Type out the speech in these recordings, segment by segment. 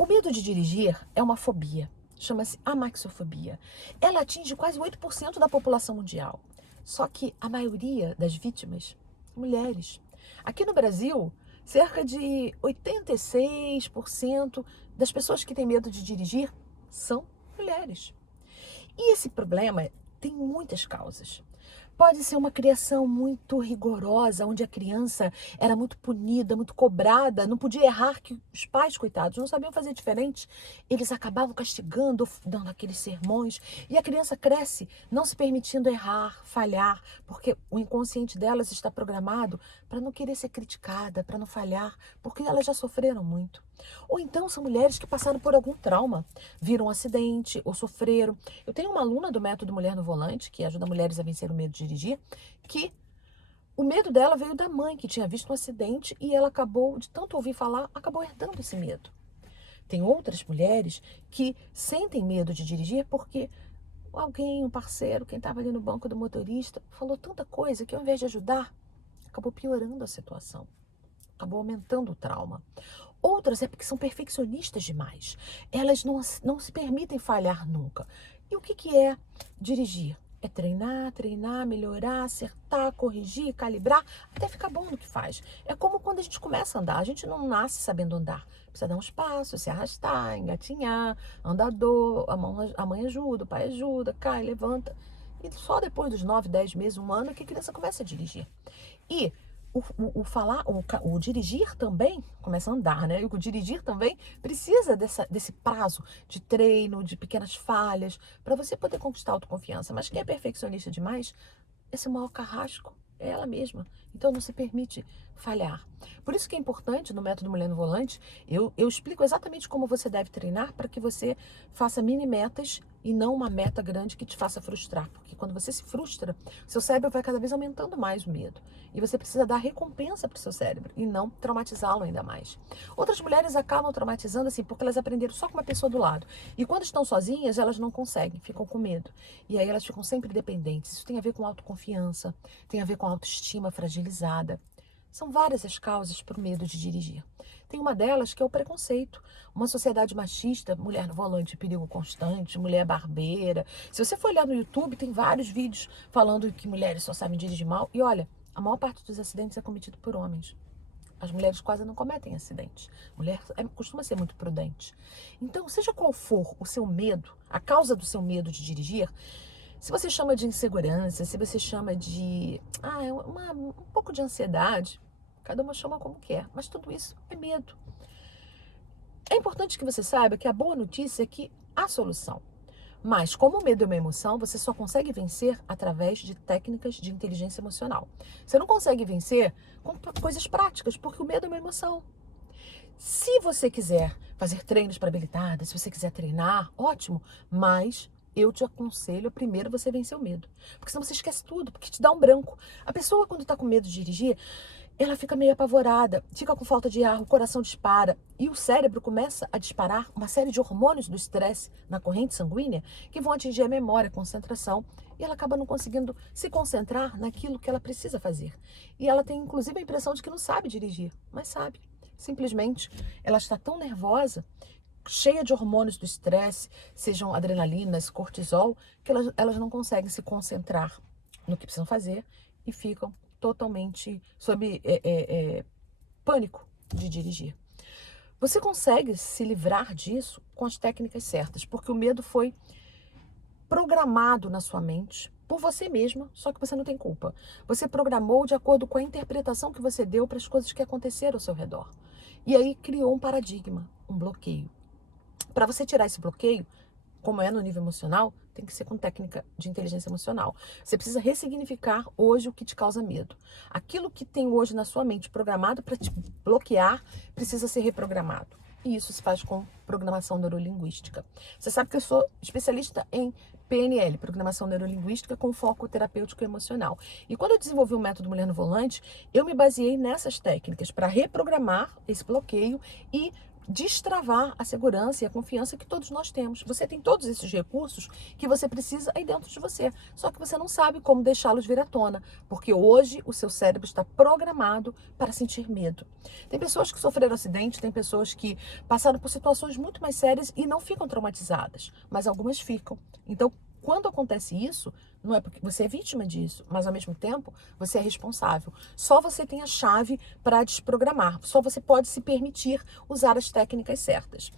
O medo de dirigir é uma fobia, chama-se amaxofobia. Ela atinge quase 8% da população mundial. Só que a maioria das vítimas, mulheres. Aqui no Brasil, cerca de 86% das pessoas que têm medo de dirigir são mulheres. E esse problema tem muitas causas. Pode ser uma criação muito rigorosa, onde a criança era muito punida, muito cobrada, não podia errar, que os pais, coitados, não sabiam fazer diferente. Eles acabavam castigando, dando aqueles sermões, e a criança cresce não se permitindo errar, falhar, porque o inconsciente delas está programado para não querer ser criticada, para não falhar, porque elas já sofreram muito. Ou então são mulheres que passaram por algum trauma, viram um acidente ou sofreram. Eu tenho uma aluna do método Mulher no Volante, que ajuda mulheres a vencer o medo de dirigir, que o medo dela veio da mãe, que tinha visto um acidente e ela acabou, de tanto ouvir falar, acabou herdando esse medo. Tem outras mulheres que sentem medo de dirigir porque alguém, um parceiro, quem estava ali no banco do motorista, falou tanta coisa que ao invés de ajudar, acabou piorando a situação, acabou aumentando o trauma. Outras é porque são perfeccionistas demais. Elas não se permitem falhar nunca. E o que é dirigir? É treinar, treinar, melhorar, acertar, corrigir, calibrar, até ficar bom no que faz. É como quando a gente começa a andar. A gente não nasce sabendo andar. Precisa dar uns passos, se arrastar, engatinhar, andador, a mãe ajuda, o pai ajuda, cai, levanta. E só depois dos 9, 10 meses, um ano, que a criança começa a dirigir. E o dirigir também, começa a andar, né? E o dirigir também precisa desse prazo de treino, de pequenas falhas, para você poder conquistar a autoconfiança. Mas quem é perfeccionista demais, esse maior carrasco é ela mesma. Então não se permite falhar. Por isso que é importante no método Mulher no Volante, eu explico exatamente como você deve treinar para que você faça mini metas e não uma meta grande que te faça frustrar. Porque quando você se frustra, seu cérebro vai cada vez aumentando mais o medo. E você precisa dar recompensa para o seu cérebro e não traumatizá-lo ainda mais. Outras mulheres acabam traumatizando assim porque elas aprenderam só com uma pessoa do lado. E quando estão sozinhas, elas não conseguem, ficam com medo. E aí elas ficam sempre dependentes. Isso tem a ver com autoconfiança, tem a ver com autoestima fragilizada. São várias as causas para o medo de dirigir. Tem uma delas que é o preconceito. Uma sociedade machista, mulher no volante, perigo constante, mulher barbeira. Se você for olhar no YouTube, tem vários vídeos falando que mulheres só sabem dirigir mal. E olha, a maior parte dos acidentes é cometido por homens. As mulheres quase não cometem acidentes. Mulher costuma ser muito prudente. Então, seja qual for o seu medo, a causa do seu medo de dirigir, se você chama de insegurança, se você chama de um pouco de ansiedade, cada uma chama como quer, mas tudo isso é medo. É importante que você saiba que a boa notícia é que há solução. Mas, como o medo é uma emoção, você só consegue vencer através de técnicas de inteligência emocional. Você não consegue vencer com coisas práticas, porque o medo é uma emoção. Se você quiser fazer treinos para habilitada, se você quiser treinar, ótimo, mas eu te aconselho primeiro você vencer o medo. Porque senão você esquece tudo, porque te dá um branco. A pessoa, quando está com medo de dirigir, ela fica meio apavorada, fica com falta de ar, o coração dispara e o cérebro começa a disparar uma série de hormônios do estresse na corrente sanguínea que vão atingir a memória, a concentração, e ela acaba não conseguindo se concentrar naquilo que ela precisa fazer. E ela tem inclusive a impressão de que não sabe dirigir, mas sabe. Simplesmente ela está tão nervosa, cheia de hormônios do estresse, sejam adrenalinas, cortisol, que elas não conseguem se concentrar no que precisam fazer e ficam totalmente sob pânico de dirigir. Você consegue se livrar disso com as técnicas certas, porque o medo foi programado na sua mente por você mesma, só que você não tem culpa. Você programou de acordo com a interpretação que você deu para as coisas que aconteceram ao seu redor. E aí criou um paradigma, um bloqueio. Para você tirar esse bloqueio, como é no nível emocional, tem que ser com técnica de inteligência emocional. Você precisa ressignificar hoje o que te causa medo. Aquilo que tem hoje na sua mente programado para te bloquear, precisa ser reprogramado. E isso se faz com programação neurolinguística. Você sabe que eu sou especialista em PNL, Programação Neurolinguística com foco terapêutico e emocional. E quando eu desenvolvi o método Mulher no Volante, eu me baseei nessas técnicas para reprogramar esse bloqueio e destravar a segurança e a confiança que todos nós temos. Você tem todos esses recursos que você precisa aí dentro de você, só que você não sabe como deixá-los vir à tona, porque hoje o seu cérebro está programado para sentir medo. Tem pessoas que sofreram acidente, tem pessoas que passaram por situações muito mais sérias e não ficam traumatizadas, mas algumas ficam. Então, quando acontece isso, não é porque você é vítima disso, mas ao mesmo tempo você é responsável. Só você tem a chave para desprogramar. Só você pode se permitir usar as técnicas certas.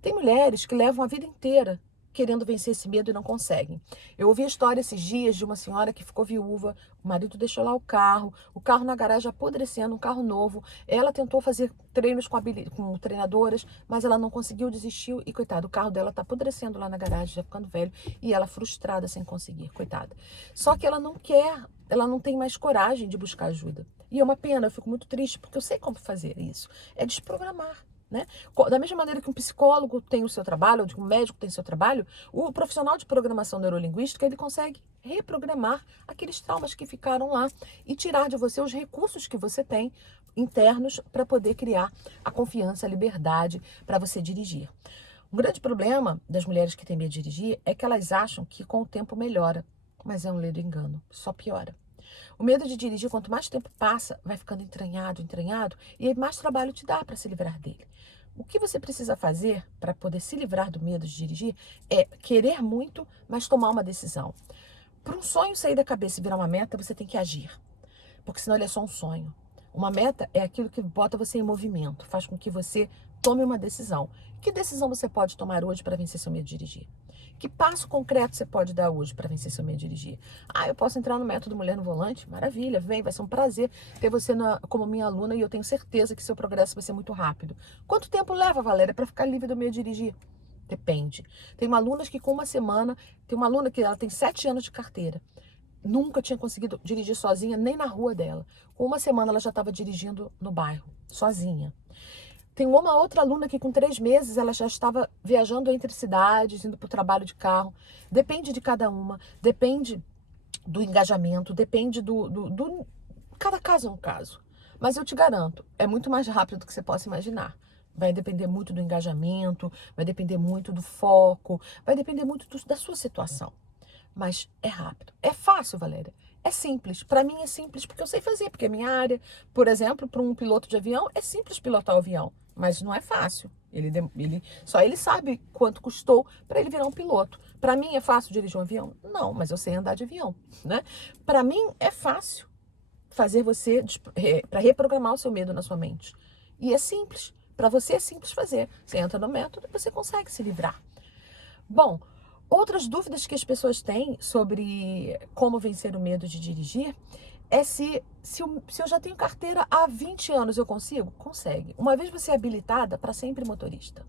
Tem mulheres que levam a vida inteira querendo vencer esse medo e não conseguem. Eu ouvi a história esses dias de uma senhora que ficou viúva, o marido deixou lá o carro na garagem apodrecendo, um carro novo. Ela tentou fazer treinos com treinadoras, mas ela não conseguiu, desistiu e, coitada, o carro dela tá apodrecendo lá na garagem, já ficando velho, e ela frustrada sem conseguir, coitada. Só que ela não quer, ela não tem mais coragem de buscar ajuda. E é uma pena, eu fico muito triste, porque eu sei como fazer isso. É desprogramar. Né? Da mesma maneira que um psicólogo tem o seu trabalho, ou que um médico tem o seu trabalho, o profissional de programação neurolinguística, ele consegue reprogramar aqueles traumas que ficaram lá e tirar de você os recursos que você tem internos para poder criar a confiança, a liberdade para você dirigir. Um grande problema das mulheres que têm medo de dirigir é que elas acham que com o tempo melhora, mas é um ledo engano, só piora. O medo de dirigir, quanto mais tempo passa, vai ficando entranhado, entranhado, e aí mais trabalho te dá para se livrar dele. O que você precisa fazer para poder se livrar do medo de dirigir é querer muito, mas tomar uma decisão. Para um sonho sair da cabeça e virar uma meta, você tem que agir, porque senão ele é só um sonho. Uma meta é aquilo que bota você em movimento, faz com que você tome uma decisão. Que decisão você pode tomar hoje para vencer seu medo de dirigir? Que passo concreto você pode dar hoje para vencer seu medo de dirigir? Ah, eu posso entrar no método Mulher no Volante? Maravilha, vem, vai ser um prazer ter você como minha aluna e eu tenho certeza que seu progresso vai ser muito rápido. Quanto tempo leva, Valéria, para ficar livre do medo de dirigir? Depende. Tem uma aluna que com uma semana, tem uma aluna que ela tem 7 anos de carteira. Nunca tinha conseguido dirigir sozinha, nem na rua dela. Com uma semana ela já estava dirigindo no bairro, sozinha. Tem uma outra aluna que com 3 meses ela já estava viajando entre cidades, indo para o trabalho de carro. Depende de cada uma, depende do engajamento, depende do... Cada caso é um caso. Mas eu te garanto, é muito mais rápido do que você possa imaginar. Vai depender muito do engajamento, vai depender muito do foco, vai depender muito da sua situação. Mas é rápido. É fácil, Valéria. É simples. Para mim é simples porque eu sei fazer, porque é minha área. Por exemplo, para um piloto de avião, é simples pilotar o avião, mas não é fácil. Só ele sabe quanto custou para ele virar um piloto. Para mim é fácil dirigir um avião? Não, mas eu sei andar de avião, né? Para mim é fácil fazer você para reprogramar o seu medo na sua mente. E é simples. Para você é simples fazer. Você entra no método e você consegue se livrar. Bom, outras dúvidas que as pessoas têm sobre como vencer o medo de dirigir é se eu já tenho carteira há 20 anos, eu consigo? Consegue. Uma vez você é habilitada, para sempre motorista.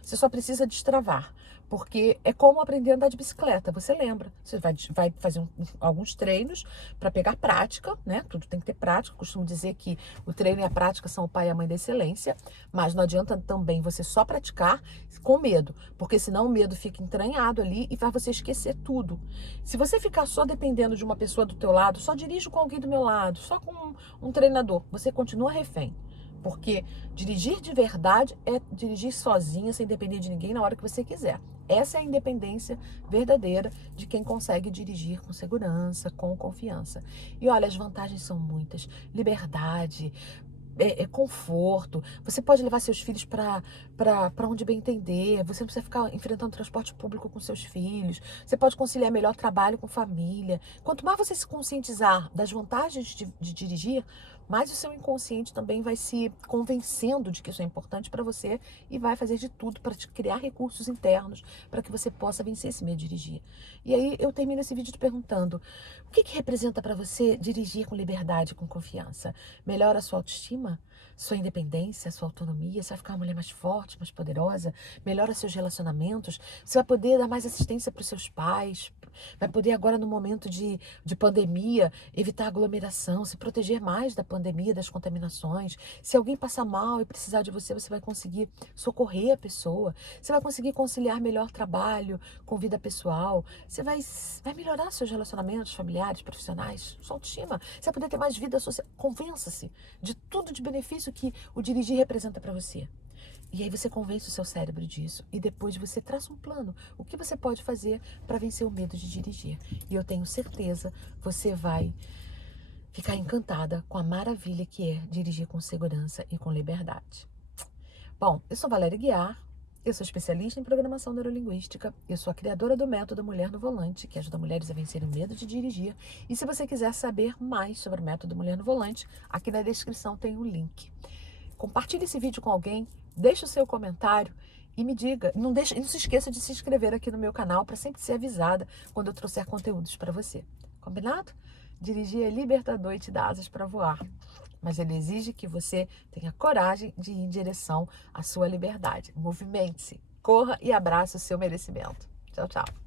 Você só precisa destravar, porque é como aprender a andar de bicicleta. Você lembra? Você vai fazer alguns treinos para pegar prática, né? Tudo tem que ter prática. Eu costumo dizer que o treino e a prática são o pai e a mãe da excelência, mas não adianta também você só praticar com medo, porque senão o medo fica entranhado ali e faz você esquecer tudo. Se você ficar só dependendo de uma pessoa do teu lado, só dirijo com alguém do meu lado, só com um treinador, você continua refém. Porque dirigir de verdade é dirigir sozinha, sem depender de ninguém na hora que você quiser. Essa é a independência verdadeira de quem consegue dirigir com segurança, com confiança. E olha, as vantagens são muitas. Liberdade, conforto. Você pode levar seus filhos para onde bem entender. Você não precisa ficar enfrentando transporte público com seus filhos. Você pode conciliar melhor trabalho com família. Quanto mais você se conscientizar das vantagens de dirigir, mais o seu inconsciente também vai se convencendo de que isso é importante para você e vai fazer de tudo para te criar recursos internos para que você possa vencer esse medo de dirigir. E aí eu termino esse vídeo te perguntando: o que representa para você dirigir com liberdade, com confiança? Melhora a sua autoestima, sua independência, sua autonomia? Você vai ficar uma mulher mais forte, mais poderosa? Melhora seus relacionamentos? Você vai poder dar mais assistência para os seus pais? Vai poder agora no momento de pandemia evitar aglomeração, se proteger mais da pandemia, das contaminações. Se alguém passar mal e precisar de você, você vai conseguir socorrer a pessoa. Você vai conseguir conciliar melhor trabalho com vida pessoal. Você vai melhorar seus relacionamentos familiares, profissionais, sua autoestima. Você vai poder ter mais vida social. Convença-se de tudo de benefício que o dirigir representa para você. E aí você convence o seu cérebro disso e depois você traça um plano. O que você pode fazer para vencer o medo de dirigir? E eu tenho certeza você vai ficar encantada com a maravilha que é dirigir com segurança e com liberdade. Bom, eu sou Valéria Guiar, eu sou especialista em programação neurolinguística, eu sou a criadora do método Mulher no Volante, que ajuda mulheres a vencerem o medo de dirigir. E se você quiser saber mais sobre o método Mulher no Volante, aqui na descrição tem um link. Compartilhe esse vídeo com alguém, deixe o seu comentário e me diga. Não se esqueça de se inscrever aqui no meu canal para sempre ser avisada quando eu trouxer conteúdos para você. Combinado? Dirigir é libertador e te dá asas para voar. Mas ele exige que você tenha coragem de ir em direção à sua liberdade. Movimente-se, corra e abrace o seu merecimento. Tchau, tchau.